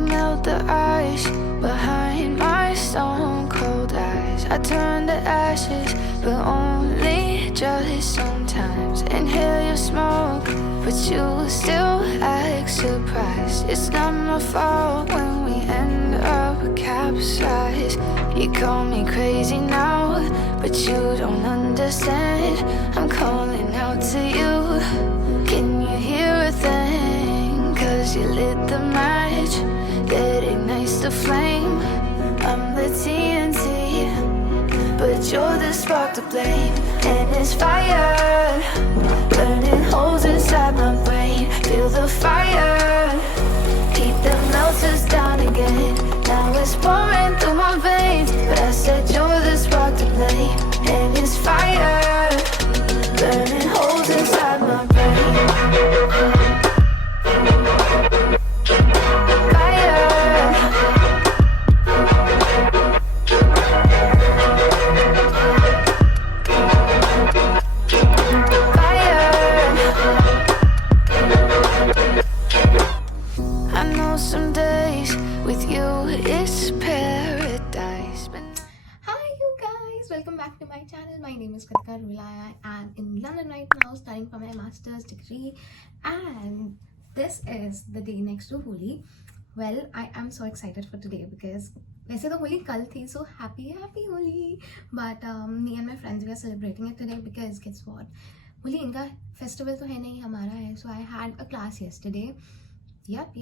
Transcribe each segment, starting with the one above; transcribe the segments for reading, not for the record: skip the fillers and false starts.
You melt the ice behind my stone cold eyes. I turn to ashes, but only just sometimes. Inhale your smoke, but you still act surprised. It's not my fault when we end up capsized. You call me crazy now, but you don't understand. I'm calling out to you. Can you hear a thing? 'Cause you lit the match that ignites the flame. I'm the TNT, but you're the spark to blame. And it's fire, burning holes inside my brain. Feel the fire, heat the melters down again. Now it's pouring through my veins, but I said you're the spark to blame. And it's fire, burning holes inside my brain. Welcome back to my channel. My name is Kritika Rulaya. I am in London right now studying for my master's degree, and this is the day next to Holi. Well, I am so excited for today because वैसे तो होली कल थी, so happy Holi. But me and my friends, we are celebrating it today because guess what? Holi इनका festival तो है नहीं, हमारा है. So I had a class yesterday. Yep.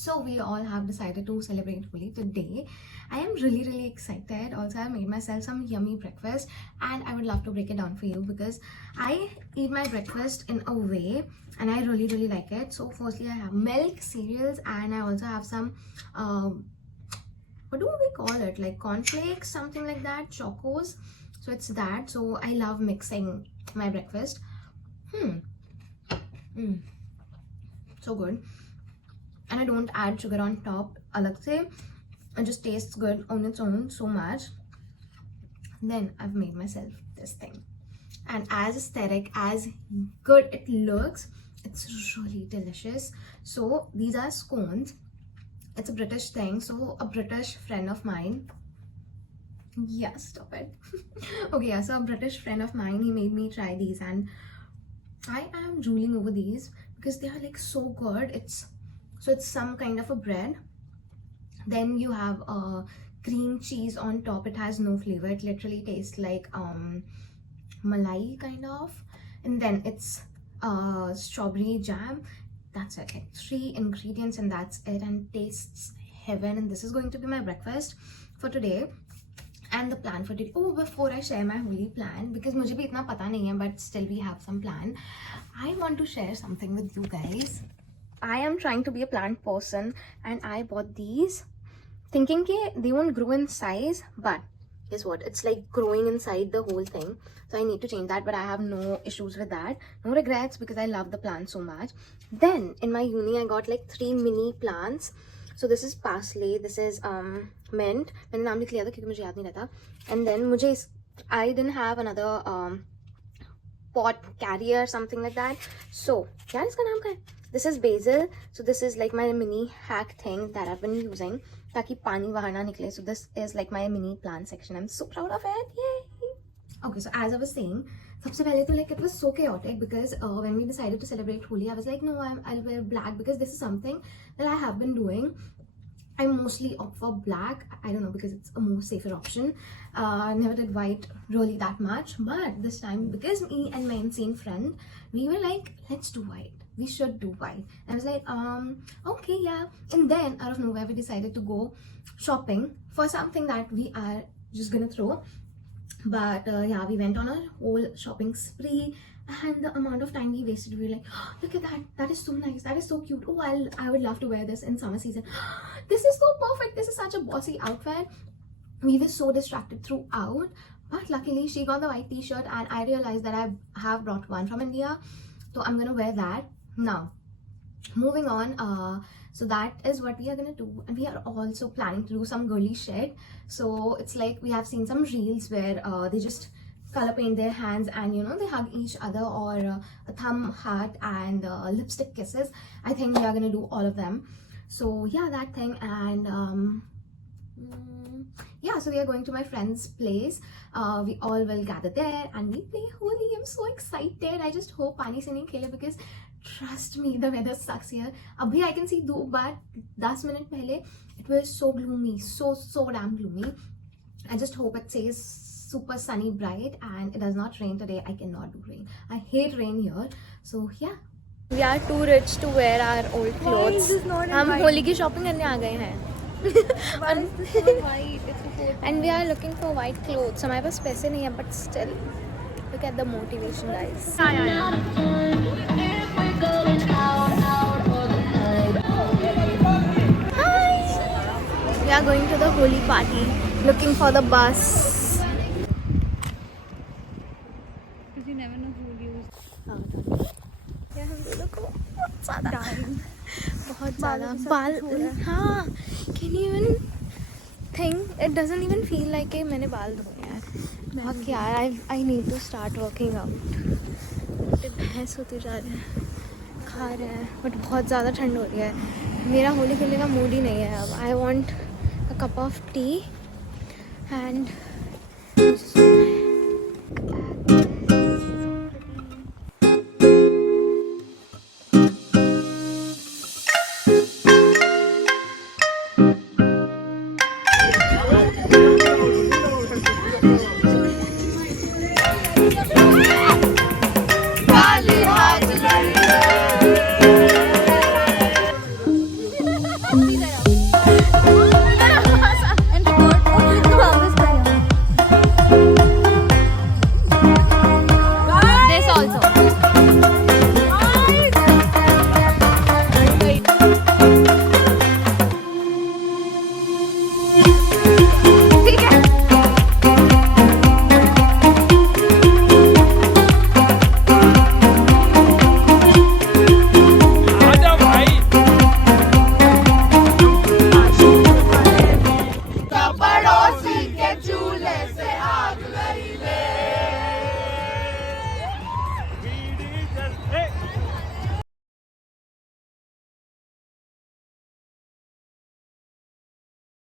So we all have decided to celebrate Holi today. I am really excited. Also, I made myself some yummy breakfast and I would love to break it down for you because I eat my breakfast in a way and I really like it. So firstly, I have milk, cereals, and I also have some what do we call it, like cornflakes, something like that, chocos. So it's that. So I love mixing my breakfast. So good. And I don't add sugar on top alag se. It just tastes good on its own so much. Then I've made myself this thing, and as aesthetic, as good it looks, it's really delicious. So these are scones. It's a British thing, so a British friend of mine, yeah, stop it. Okay, yeah, so a British friend of mine, he made me try these and I am drooling over these because they are like so good. It's some kind of a bread, then you have cream cheese on top. It has no flavor, it literally tastes like malai kind of, and then it's strawberry jam. That's it, like 3 ingredients and that's it, and tastes heaven. And this is going to be my breakfast for today. And the plan for today, oh, before I share my Holi plan, because मुझे भी इतना पता नहीं है, but still we have some plan, I want to share something with you guys. I am trying to be a plant person and I bought these thinking that they won't grow in size, but guess what, it's like growing inside the whole thing. So I need to change that, but I have no issues with that, no regrets, because I love the plant so much. Then in my uni I got like 3 mini plants. So this is parsley, this is mint, मैंने नाम लिख लिया था क्योंकि मुझे याद नहीं रहता. And then I didn't have another pot carrier, something like that. So क्या इसका नाम क्या है? This is basil. So this is like my mini hack thing that I've been using ताकि पानी बाहर ना निकले. So this is like my mini plant section. I'm so proud of it. Yay! Okay, so as I was saying, सबसे पहले तो like it was so chaotic because when we decided to celebrate Holi, I was like, no, I'll wear black because this is something that I have been doing. I mostly opt for black. I don't know, because it's a more safer option. Never did white really that much, but this time because me and my insane friend, we were like, let's do white. We should do white. And I was like, okay, yeah. And then out of nowhere, we decided to go shopping for something that we are just gonna throw. But yeah, we went on a whole shopping spree, and the amount of time we wasted, we were like, oh, look at that is so nice, that is so cute. Oh, I would love to wear this in summer season. This is so perfect, this is such a bossy outfit. We were so distracted throughout, but luckily she got the white t-shirt and I realized that I have brought one from India, so I'm gonna wear that. Now moving on, so that is what we are gonna do, and we are also planning to do some girly shit. So it's like we have seen some reels where they just color paint their hands and you know they hug each other, or a thumb heart and lipstick kisses. I think we are gonna do all of them. So yeah, that thing. And yeah, so we are going to my friend's place. We all will gather there and we play Holi. I'm so excited. I just hope पानी से नहीं खेले because trust me, the weather sucks here. अभी I can see धूप, but 10 minutes पहले it was so gloomy, so damn gloomy. I just hope it stays super sunny, bright, and it does not rain today. I cannot do rain. I hate rain here. So yeah. We are too rich to wear our old clothes. हम होली की shopping करने आ गए हैं. And we are looking for white clothes. हमारे पास पैसे नहीं है, but still, look at the motivation, guys. Hi. We are going to the Holi party. Looking for the bus. Because you never know who will use. हम दोनों को बहुत ज़्यादा बाल. हाँ, can you even think? It doesn't even feel like कि मैंने बाल धोए हैं. बहुत यार, I need to start working out. भैंस होती जा रहे हैं, खा रहे हैं, बट बहुत ज़्यादा ठंड हो रही है. मेरा होली खेलने का मूड ही नहीं है अब. I want a cup of tea and